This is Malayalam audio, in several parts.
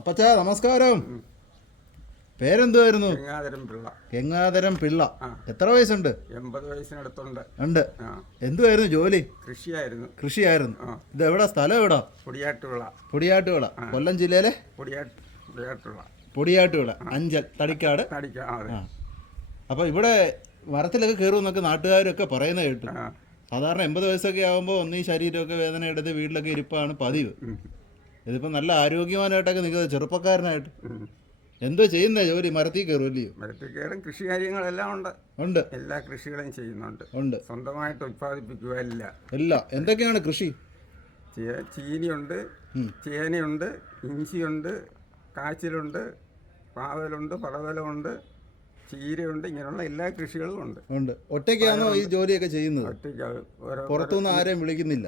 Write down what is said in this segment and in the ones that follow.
അപ്പച്ചാ നമസ്കാരം. പേരെന്തുവായിരുന്നു? ഗംഗാധരം പിള്ള. എത്ര വയസ്സുണ്ട്? 80 വയസ്സിനടുത്തുണ്ട്. ഉണ്ട്. എന്തുവായിരുന്നു ജോലി? കൃഷിയായിരുന്നു. ഇത് എവിടാ, സ്ഥലം എവിടാ? പൊടിയാട്ടുവിള. കൊല്ലം ജില്ലയിലെ പൊടിയാട്ടുവിള, അഞ്ചൽ, തടിക്കാട്. അപ്പൊ ഇവിടെ മരത്തിലൊക്കെ കയറുമെന്നൊക്കെ നാട്ടുകാരൊക്കെ പറയുന്നത് കേട്ടു. സാധാരണ 80 വയസ്സൊക്കെ ആകുമ്പോൾ ഒന്നീ ശരീരമൊക്കെ വേദന എടുത്ത് വീട്ടിലൊക്കെ ഇരിപ്പാണ് പതിവ്. ഇതിപ്പോൾ നല്ല ആരോഗ്യവാനായിട്ടൊക്കെ നിൽക്കുന്നത്, ചെറുപ്പക്കാരനായിട്ട്. എന്തോ ചെയ്യുന്ന ജോലി? മരത്തിൽ കയറുമല്ലയോ? മരത്തിൽ കയറും. കൃഷി കാര്യങ്ങളെല്ലാം ഉണ്ട്. എല്ലാ കൃഷികളും ചെയ്യുന്നുണ്ട്. സ്വന്തമായിട്ട് ഉത്പാദിപ്പിക്കുക എല്ലാം. എന്തൊക്കെയാണ് കൃഷി? ചീനിയുണ്ട്, ചേനയുണ്ട്, ഇഞ്ചിയുണ്ട്, കാച്ചിലുണ്ട്, പാവലുണ്ട്, പടവലമുണ്ട്, ചീരയുണ്ട്. ഇങ്ങനെയുള്ള എല്ലാ കൃഷികളും ഉണ്ട്. ഒറ്റയ്ക്കാണോ ഈ ജോലിയൊക്കെ ചെയ്യുന്നത്? ഒറ്റയ്ക്ക്. പുറത്തുനിന്ന് ആരെയും വിളിക്കുന്നില്ല?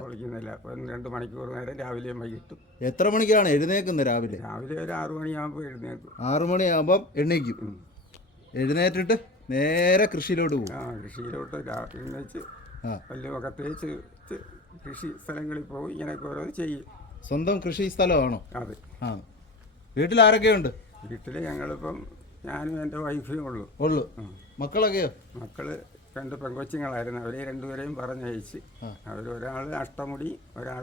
2 മണിക്കൂർ നേരം രാവിലെയും വൈകിട്ടും. എത്ര മണിക്കാണ് എഴുന്നേക്കുന്നത്? രാവിലെ ഒരു 6 മണിയാകുമ്പോൾ എഴുന്നേൽക്കും. 6 മണിയാകുമ്പം എണ്ണീക്കും. എഴുന്നേറ്റിട്ട് നേരെ കൃഷിയിലോട്ട് പോകും. കൃഷിയിലോട്ട് എഴുന്നേച്ച് പല്ലുമൊക്കെ തേച്ച് കൃഷി സ്ഥലങ്ങളിൽ പോകും. ഇങ്ങനെയൊക്കെ ഓരോന്ന് ചെയ്യും. സ്വന്തം കൃഷി സ്ഥലമാണോ? അതെ. വീട്ടിൽ ആരൊക്കെയുണ്ട്? വീട്ടിൽ ഞങ്ങളിപ്പം ഞാനും എൻ്റെ വൈഫേ ഉള്ളൂ. മക്കളൊക്കെയോ? മക്കള് 2 പെൺകൊച്ചുങ്ങളായിരുന്നു. അവരെ 2പേരെയും പറഞ്ഞയച്ച്. ഒരാൾ അഷ്ടമുടി, ഒരാൾ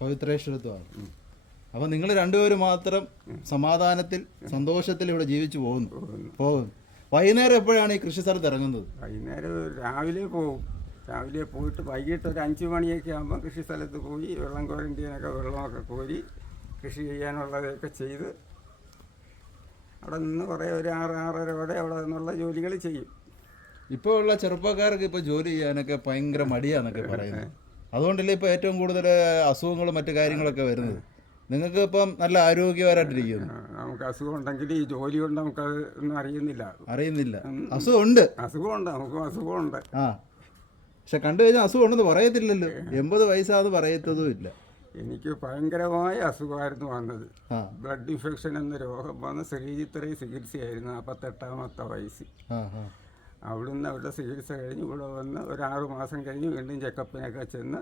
പവിത്രേശ്വരത്വമാണ്. അപ്പം നിങ്ങൾ 2 പേരും മാത്രം സമാധാനത്തിൽ സന്തോഷത്തിൽ ഇവിടെ ജീവിച്ചു പോകുന്നു. വൈകുന്നേരം എപ്പോഴാണ് ഈ കൃഷി സ്ഥലത്ത് ഇറങ്ങുന്നത്? വൈകുന്നേരം രാവിലെ പോകും. രാവിലെ പോയിട്ട് വൈകിട്ട് ഒരു 5 മണിയൊക്കെ ആകുമ്പോൾ കൃഷി സ്ഥലത്ത് പോയി വെള്ളം കോരണ്ടിയൊക്കെ വെള്ളമൊക്കെ കോരി കൃഷി ചെയ്യാനുള്ളതൊക്കെ ചെയ്ത് അവിടെ നിന്ന് കുറേ ഒരു 6-6:30 വരെ അവിടെ നിന്നുള്ള ജോലികൾ ചെയ്യും. ഇപ്പോൾ ഉള്ള ചെറുപ്പക്കാർക്ക് ഇപ്പോൾ ജോലി ചെയ്യാനൊക്കെ ഭയങ്കര മടിയാന്നൊക്കെ പറയുന്നത്. അതുകൊണ്ടല്ലേ ഇപ്പോൾ ഏറ്റവും കൂടുതൽ അസുഖങ്ങളും മറ്റു കാര്യങ്ങളൊക്കെ വരുന്നത്. നിങ്ങൾക്ക് ഇപ്പം നല്ല ആരോഗ്യപരമായിട്ടിരിക്കുന്നു. നമുക്ക് അസുഖം ഉണ്ടെങ്കിൽ ഈ ജോലി കൊണ്ട് നമുക്കത് ഒന്നും അറിയുന്നില്ല. അസുഖമുണ്ട്. നമുക്കും അസുഖമുണ്ട്. പക്ഷെ കണ്ടു കഴിഞ്ഞാൽ അസുഖം ഉണ്ടെന്ന് പറയത്തില്ലല്ലോ. 80 വയസ്സാന്ന് പറയത്തതും ഇല്ല. എനിക്ക് ഭയങ്കരമായ അസുഖമായിരുന്നു വന്നത്. ബ്ലഡ് ഇൻഫെക്ഷൻ എന്ന രോഗം വന്ന് ശ്രീചിത്രയിൽ ചികിത്സയായിരുന്നു. 48ാമത്തെ വയസ്സിൽ. അവിടുന്ന് അവരുടെ ചികിത്സ കഴിഞ്ഞ് ഇവിടെ വന്ന് ഒരു 6 മാസം കഴിഞ്ഞ് വീണ്ടും ചെക്കപ്പിനൊക്കെ ചെന്ന്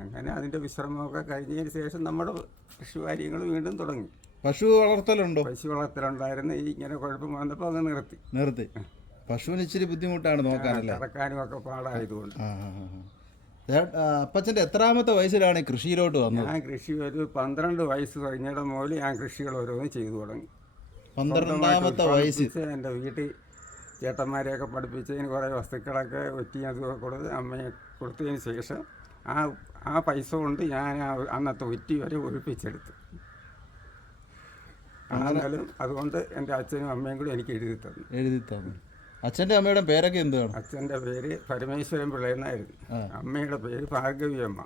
അങ്ങനെ അതിൻ്റെ വിശ്രമമൊക്കെ കഴിഞ്ഞതിന് ശേഷം നമ്മുടെ കൃഷി കാര്യങ്ങൾ വീണ്ടും തുടങ്ങി. പശു വളർത്തലുണ്ടോ? പശു വളർത്തലുണ്ടായിരുന്നു. ഇങ്ങനെ കുഴപ്പം വന്നപ്പോൾ അത് നിർത്തി. പശുവിന് ഇച്ചിരി ബുദ്ധിമുട്ടാണ് നോക്കാനല്ലേ, കറക്കാനും ഒക്കെ പാടായതുകൊണ്ട്. അപ്പച്ചൻ്റെ എത്രാമത്തെ വയസ്സിലാണ് കൃഷിയിലോട്ട് വന്നത്? ഞാൻ കൃഷി ഒരു 12 വയസ്സ് കഴിഞ്ഞിടം മുതൽ ഞാൻ കൃഷികൾ ഓരോന്ന് ചെയ്തു തുടങ്ങി. 12ാമത്തെ വയസ്സിൽ എൻ്റെ വീട്ടിൽ ചേട്ടന്മാരെയൊക്കെ പഠിപ്പിച്ചതിന് കുറേ വസ്തുക്കളൊക്കെ ഒറ്റിയതൊക്കെ കൊടുത്ത് അമ്മയെ കൊടുത്തതിന് ശേഷം ആ പൈസ കൊണ്ട് ഞാൻ അന്നത്തെ ഒറ്റി വരെ ഒഴിപ്പിച്ചെടുത്തു. ആണെങ്കിലും അതുകൊണ്ട് എൻ്റെ അച്ഛനും അമ്മയും കൂടി എനിക്ക് എഴുതി തന്നു. അച്ഛൻ്റെ അമ്മയുടെ പേരൊക്കെ എന്താണ്? അച്ഛൻ്റെ പേര് പരമേശ്വരൻ പിള്ള എന്നായിരുന്നു. അമ്മയുടെ പേര് ഭാർഗവി അമ്മ.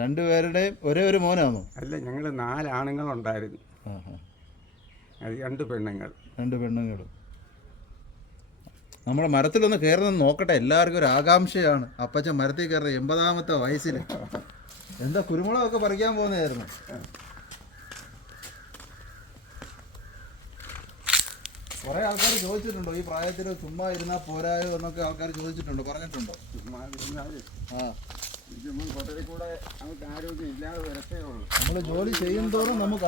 2 പേരുടെയും ഒരേ ഒരു മോനാണോ? അല്ല, ഞങ്ങൾ 4 ആണുങ്ങളുണ്ടായിരുന്നു. അത് 2 പെണ്ണുങ്ങൾ. നമ്മുടെ മരത്തിലൊന്ന് കയറുന്നത് നോക്കട്ടെ. എല്ലാവർക്കും ഒരു ആകാംക്ഷയാണ്. അപ്പച്ചൻ മരത്തിൽ കയറുന്നത് 80ാമത്തെ വയസ്സിൽ. എന്താ കുരുമുളകൊക്കെ പറിക്കാൻ പോകുന്നതായിരുന്നു? കുറേ ആൾക്കാർ ചോദിച്ചിട്ടുണ്ടോ ഈ പ്രായത്തിൽ ചുമ്മാ ഇരുന്നാൽ പോരായോ എന്നൊക്കെ ആൾക്കാർ ചോദിച്ചിട്ടുണ്ടോ, പറഞ്ഞിട്ടുണ്ടോ? കുറേ കൂടെ നമുക്ക് ആരോഗ്യം ഇല്ലാതെ വരത്തേ ഉള്ളൂ. നമ്മൾ ജോലി ചെയ്യുന്നതോറും നമുക്ക്